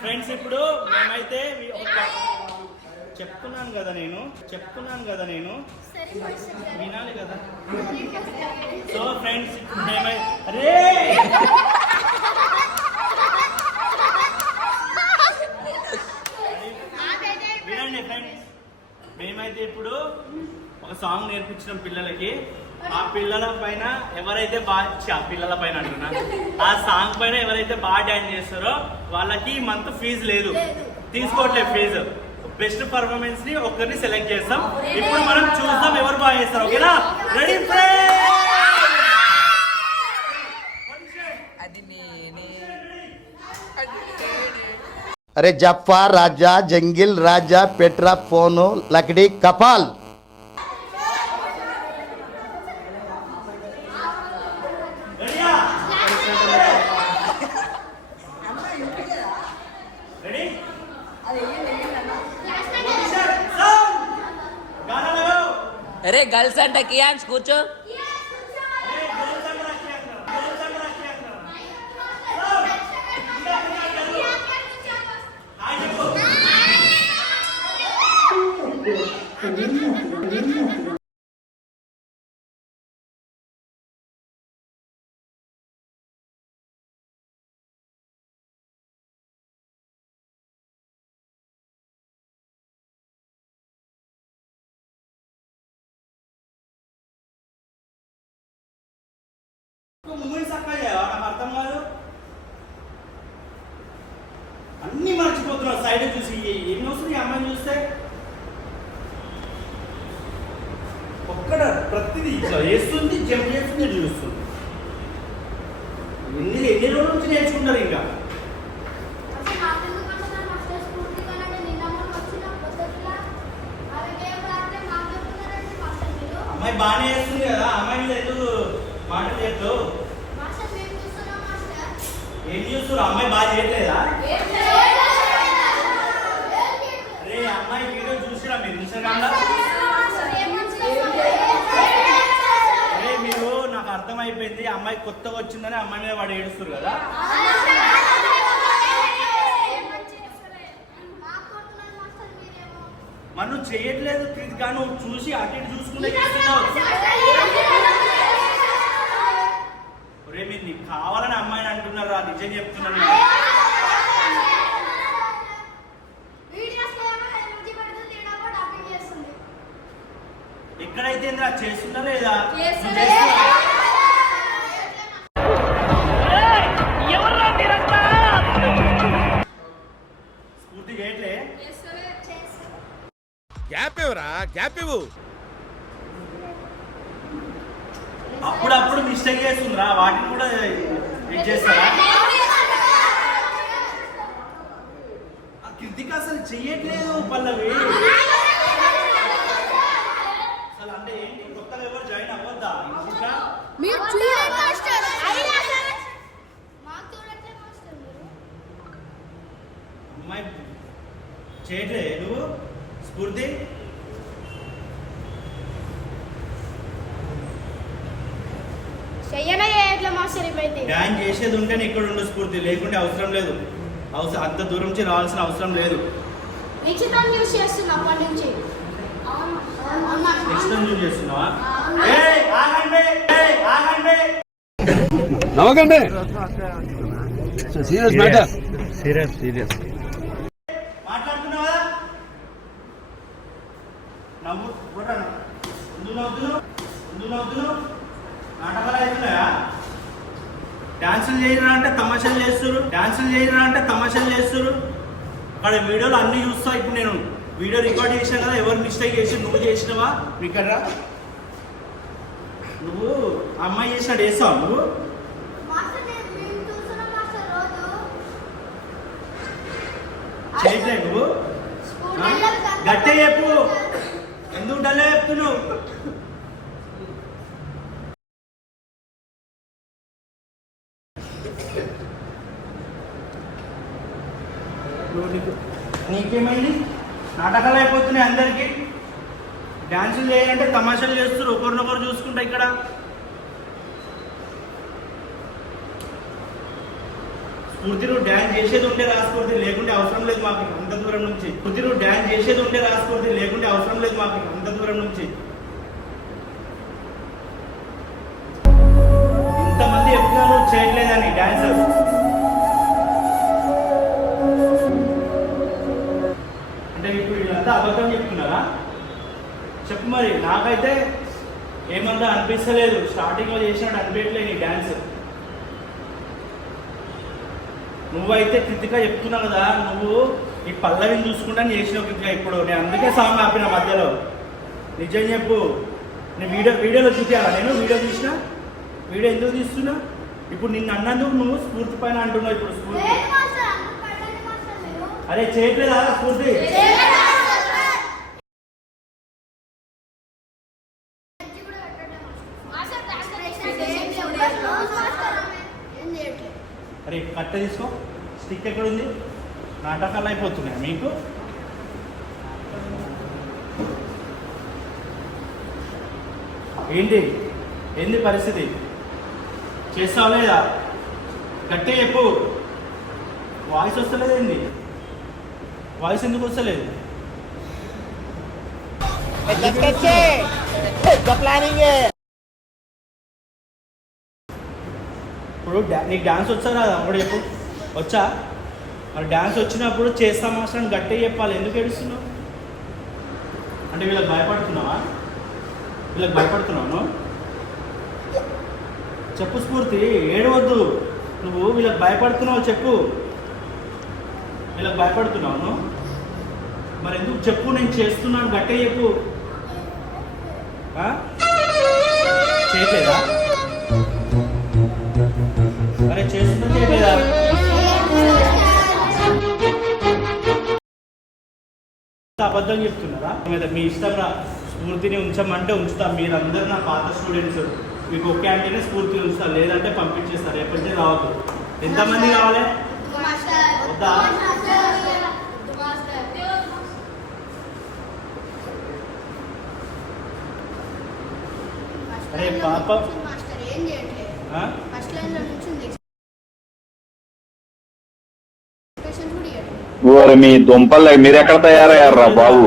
Friends ఇప్పుడు మేమైతే చెప్తున్నాను కదా నేను వినాలి కదా. సో ఫ్రెండ్స్ ఇప్పుడు వినండి ఫ్రెండ్స్, మేమైతే ఇప్పుడు ఒక సాంగ్ నేర్పించిన పిల్లలకి. ఆ పిల్లల పైన ఎవరైతే అంటున్నా ఆ సాంగ్ పైన ఎవరైతే బాగా డాన్స్ చేస్తారో వాళ్ళకి మంత్ ఫీజు లేదు, తీసుకోవట్లేదు ఫీజు. బెస్ట్ పర్ఫార్మెన్స్ ని ఒక్కరిని సెలెక్ట్ చేస్తాం. ఇప్పుడు మనం చూద్దాం ఎవరు బాగా చేస్తారు. ఓకేనా? రెడీ? अरे जप्पा राजा जंगिल राजा पेट्रा फोनो लकड़ी कपाल. अरे गर्ल्स अंट कियांश కూర్చో. నాకు అర్థం కాదు, అన్ని మర్చిపోతున్నావు సైడ్ చూసి. ఎన్ని వస్తుంది అమ్మాయిని చూస్తే? ఒక్కడ ప్రతిదీ ఇట్లా వేస్తుంది, జంప్ చేస్తుంది, చూస్తుంది. ఎన్ని రోజుల నుంచి నేర్చుకుంటారు ఇంకా? అమ్మాయి బాగానే వేస్తుంది కదా, అమ్మాయి మీద ఎందుకు మాటలు చేస్తావు? ఏం చూస్తారు? అమ్మాయి బాగా చేయట్లేదా? అరే అమ్మాయి వీడియో చూసిరా మీరు ఇన్స్టాగ్రామ్ లో? అరే మీరు, నాకు అర్థమైపోయింది, అమ్మాయి కొత్తగా వచ్చిందని అమ్మాయి మీద వాడు ఏడుస్తారు కదా. మరి నువ్వు చేయట్లేదు కానీ నువ్వు చూసి అటు ఇటు చూసుకుంటే చేస్తున్నావు. ఒరే మీరు నీకు కావాలని అమ్మాయిని అంటున్నారు, నిజం చెప్తున్నాను. ఎక్కడైతే చేస్తున్నా లేదా? స్ఫూర్తి చేయట్లే? గ్యాప్ ఇవ్వు. అప్పుడప్పుడు మిస్టేక్ చేస్తుందిరా, వాటిని కూడా చెక్ చేస్తారా? కృతిక అసలు చెయ్యట్లేదు పల్లవి. అసలు అంటే ఏంటి, కొత్తగా ఎవరు జాయిన్ అవ్వద్దా? అమ్మాయి చేయట్లే నువ్వు స్ఫూర్తి? డ్యాన్స్ చేసేది ఉంటేనే ఇక్కడ ఉండు స్ఫూర్తి, లేకుంటే అవసరం లేదు. అంత దూరం నుంచి రావాల్సిన అవసరం లేదు. చేస్తున్నావా? నవ్వకండి, సీరియస్ మ్యాటర్. సీరియస్ మాట్లాడుతున్నావా? నాటకాలు అవుతున్నాయా? డాన్సులు చేయరా అంటే తమాషాలు చేస్తారు. అక్కడ వీడియోలు అన్ని చూస్తా. ఇప్పుడు నేను వీడియో రికార్డ్ చేసినా కదా, ఎవరు మిస్టేక్ చేసి నువ్వు చేసినవా? ఇక్కడ నువ్వు అమ్మాయి చేసినట్టు వేస్తావు నువ్వు? చేయట్లే నువ్వు? గట్టే చెప్పు, ఎందుకు డల్లే చెప్తున్నావు? నీకేమైంది? నాటకాలు అయిపోతున్నాయి అందరికి. డ్యాన్సులు చేయాలంటే తమాషాలు చేస్తారు, ఒకరినొకరు చూసుకుంటా. ఇక్కడ స్ఫూర్తి నువ్వు డ్యాన్స్ చేసేది ఉంటే రా స్ఫూర్తి, లేకుంటే అవసరం లేదు మాకు అంత దూరం నుంచి. స్ఫూర్తి నువ్వు డ్యాన్స్ చేసేది ఉంటే రా స్ఫూర్తి, లేకుంటే అవసరం లేదు మాకు అంత దూరం నుంచి. ఇంతమంది ఎప్పుడు నువ్వు చేయట్లేదని డ్యాన్స్. అంటే ఇప్పుడు వీళ్ళంతా అబద్ధం చెప్తున్నారా? చెప్పు మరి. నాకైతే ఏమన్నా అనిపిస్తలేదు, స్టార్టింగ్లో చేసినట్టు అనిపించలేదు నీ డ్యాన్స్. నువ్వైతే కృతిగా చెప్తున్నావు కదా, నువ్వు ఈ పల్లవిని చూసుకుంటా చేసినావు కృతిగా. ఇప్పుడు నేను అందుకే సాంగ్ ఆపిన మధ్యలో. నిజం చెప్పు, నేను వీడియోలో చూపించాలా? నేను వీడియో తీసిన, వీడియో ఎందుకు తీస్తున్నా? ఇప్పుడు నిన్ను అన్నందుకు నువ్వు స్ఫూర్తి పైన అంటున్నావు. ఇప్పుడు స్ఫూర్తి అరే చేయట్లేదా స్ఫూర్తి? అరే కట్ట తీసుకో, స్టిక్ ఎక్కడ ఉంది? నాటకాలు అయిపోతున్నాయి మీకు. ఏంది పరిస్థితి? చేస్తావు లేదా? గట్టే చెప్పు. వాయిస్ వస్తలేదు ఏంది? వాయిస్ ఎందుకు వస్తలేదు? ఇప్పుడు నీకు డ్యాన్స్ వచ్చా రాదా? అప్పుడు చెప్పు. వచ్చా? మరి డ్యాన్స్ వచ్చినప్పుడు చేస్తా మాస్టర్ అని గట్టిగా చెప్పాలి. ఎందుకు ఏడుస్తున్నావు? అంటే వీళ్ళకి భయపడుతున్నావా? వీళ్ళకి భయపడుతున్నావు? చెప్పు స్ఫూర్తి, ఏడవద్దు. నువ్వు వీళ్ళకి భయపడుతున్నావు చెప్పు. వీళ్ళకి భయపడుతున్నావు మరి ఎందుకు చెప్పు? నేను చేస్తున్నాను గట్టిగా చెప్పు. చేయట్లేదా? అరే చేస్తున్నా చేయట్లేదా? అబద్ధం చెప్తున్నారా? మీ ఇష్టం రా. స్ఫూర్తిని ఉంచమంటే ఉంచుతాం. మీరందరూ నా పాత స్టూడెంట్స్. మీకు ఒకే అంటేనే స్ఫూర్తిని ఉంచుతారు, లేదంటే పంపించేస్తారు. ఎప్పటికీ రావద్దు. ఎంతమంది కావాలి? వద్దా? అరే పాప ఓరి మీ దుంపలు మీరు ఎక్కడ తయారయ్యారా బాబు?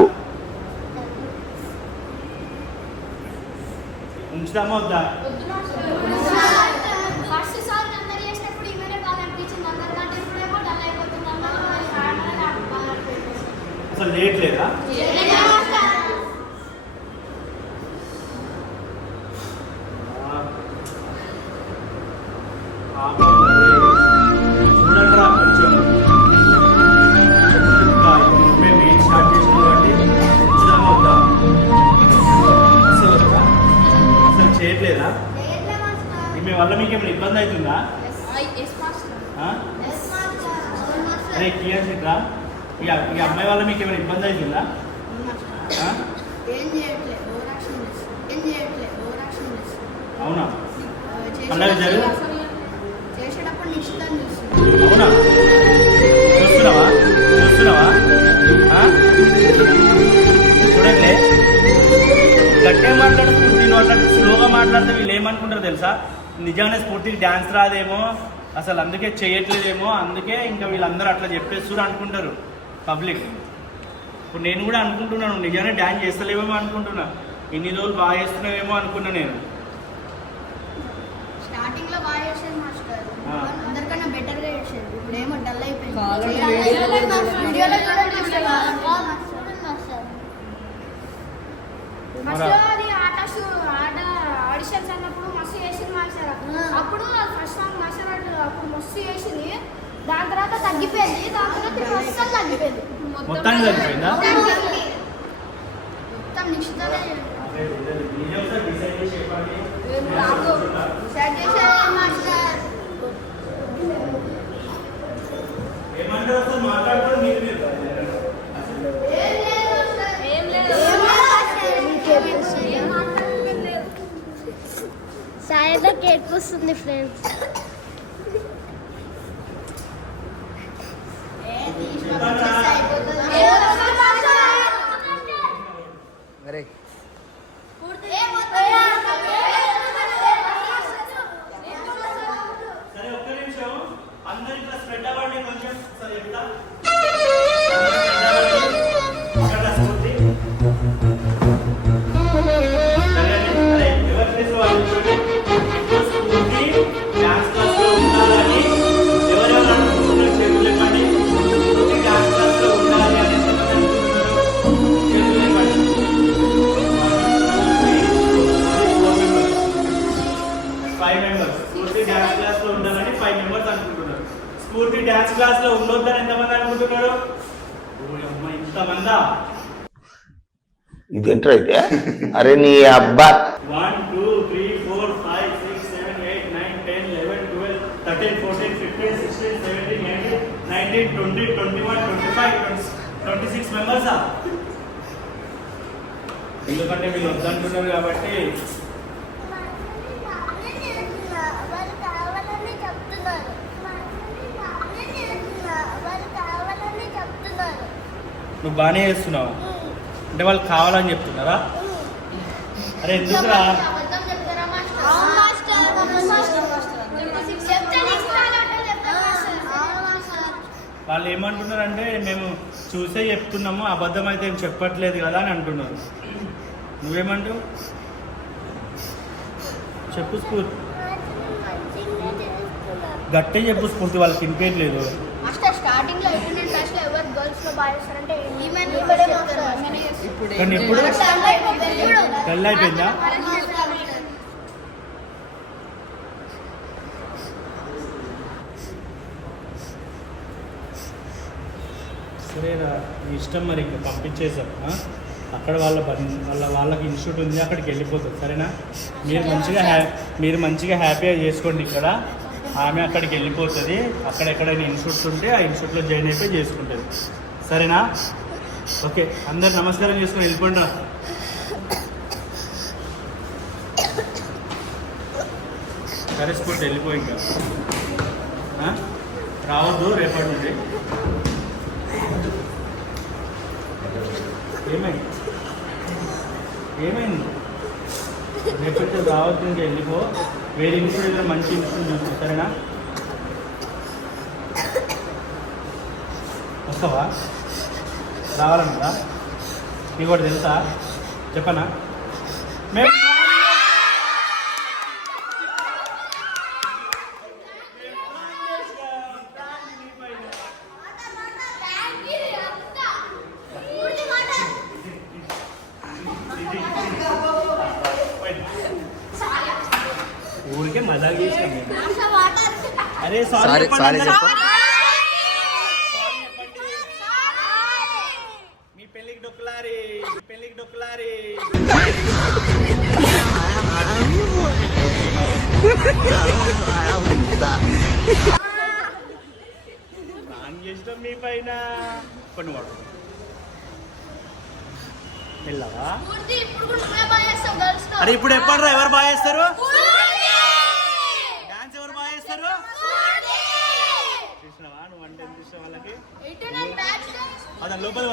ఉంచుదామా వద్దా? అసలు లేట్ లేదా? చూడండి రా కొంచెం. మేము ఏం స్టార్ట్ చేసినాం కాబట్టి ఉంచుదామా వద్దా? అసలు వద్దా? అసలు చేయట్లేదా? మీ వల్ల మీకు ఏమైనా ఇబ్బంది అవుతుందా? అరే క్లియర్ ఈ అమ్మాయి వల్ల మీకు ఏమైనా ఇబ్బంది అవుతుందా? అవునా? అలాగే జరుగు. అవునా? చూస్తున్నావా? చూడండి, గట్టిగా మాట్లాడుతుంది. నేను అట్లా స్లోగా మాట్లాడితే వీళ్ళు ఏమనుకుంటారు తెలుసా? నిజంగానే స్ఫూర్తికి డ్యాన్స్ రాదేమో, అసలు అందుకే చేయట్లేదేమో, అందుకే ఇంకా వీళ్ళందరూ అట్లా చెప్పేస్తారు అనుకుంటారు పబ్లిక్. ఇప్పుడు నేను కూడా అనుకుంటున్నాను, నిజంగానే డ్యాన్స్ చేస్తలేమేమో అనుకుంటున్నా. ఇన్ని రోజులు బాగా చేస్తున్నావేమో అనుకున్నా నేను. స్టార్టింగ్ లో బాగా చేసేది మాస్టర్, అందరికన్నా బెటర్ గా చేసేది. ఇప్పుడు ఏమో డల్ అయిపోయింది. అది ఆట ఆడిషన్స్ అన్నప్పుడు మస్తు చేసింది మాస్టర్. అప్పుడు ఫస్ట్ సాంగ్ మాస్టర్ అప్పుడు మస్తు చేసింది. దాని తర్వాత తగ్గిపోయింది. దాని తర్వాత మొత్తం తగ్గిపోయింది. మొత్తం తగ్గిపోయిందా? మొత్తం నిశ్చితంగా ఏమంటారు అసలు? మాట్లాడుకోవడం మీరు సాయంత్రం కేక్ వస్తుంది ఫ్రెండ్స్. అరే సరే ఒక్క నిమిషం, అందరి స్ప్రెడ్ స్ఫూర్తి డాన్స్ క్లాస్ లో ఉండొద్దని ఎంతమంది అనుకుంటున్నారు? ఇంతమందా? ఇదేంట్రా అయితే? అరే నీ అబ్బా 1 2 3 4 5 6 7 8 9 10 11 12 13 14 15 16 17 18 19 20 21 25 26 మెంబర్స్. ఎందుకంటే వీళ్ళు వద్దంటున్నారు కాబట్టి. నువ్వు బాగానే చేస్తున్నావు అంటే వాళ్ళు కావాలని చెప్తున్నారా? అరే ఎందుకురా? వాళ్ళు ఏమంటున్నారంటే మేము చూసే చెప్తున్నాము, అబద్ధం అయితే ఏం చెప్పట్లేదు కదా అని అంటున్నారు. నువ్వేమంటావు? చెప్పు స్ఫూర్తి, గట్టే చెప్పు స్ఫూర్తి. వాళ్ళకి తినిపించట్లేదు. స్టార్టింగ్ లో ఇంటర్నెట్ క్లాస్ లో ఎవరు గర్ల్స్ లో బాగా చేస్తారంటే కానీ ఇప్పుడు తెల్ల అయిపోయిందా? సరేరా నీ ఇష్టం, మరి ఇంకా పంపించేసాం. అక్కడ వాళ్ళకి ఇన్స్టిట్యూట్ ఉంది, అక్కడికి వెళ్ళిపోతుంది. సరేనా? మీరు మంచిగా హ్యాపీగా చేసుకోండి. ఇక్కడ ఆమె అక్కడికి వెళ్ళిపోతుంది. అక్కడెక్కడైనా ఇన్స్టిట్యూట్స్ ఉంటే ఆ ఇన్స్టిట్యూట్లో జాయిన్ అయిపోయి చేసుకుంటుంది. సరేనా? ఓకే, అందరు నమస్కారం చేసుకొని వెళ్ళిపోండి. సరే స్కూల్ వెళ్ళిపోయి ఇంకా రావద్దు రేపటి నుండి. ఏమైంది? రేపటి రావద్దు, ఇంకా వెళ్ళిపో. వేరే ఇన్స్టిట్యూట్ దగ్గర మంచి ఇన్స్టిట్యూట్ చూసుకో. సరేనా? వస్తావా? రావాలన్నా నీకు కూడా తెలుసా? చెప్పనా? మేము ఊరికే మజాక్ చేసాం. అరే సారీ చెప్పు. మీ పెళ్ళికి డొక్కులారి. చేస్తాం మీ పైన కొన్ని వాడు వెళ్ళవా? అరే ఇప్పుడు ఎప్పుడు ఎవరు బాగా చేస్తారు? డాన్స్ ఎవరు బాగా చేస్తారు? చూసినావా? నువ్వు అంటే ఎంత ఇష్టం వాళ్ళకి. అదే లోపలికి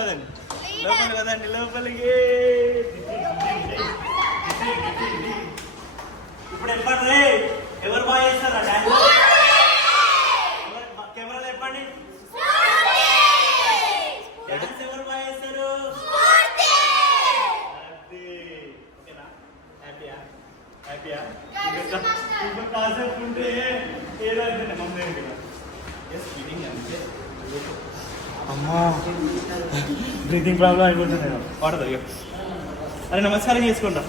కదండి లోపలికి. ఇప్పుడు ఎప్పుడు ఎవరు బాగా చేస్తారా డాన్స్? కెమెరాలో చెప్పండి. డాన్స్ ఎవరు బాగా చేస్తారు? కాసేపు ఉంటే ఏదంటే మమ్మీ అమ్మా బ్రీతింగ్ ప్రాబ్లం అయిపోతుంది. వాడతారు. అరే నమస్కారం చేసుకుంటా.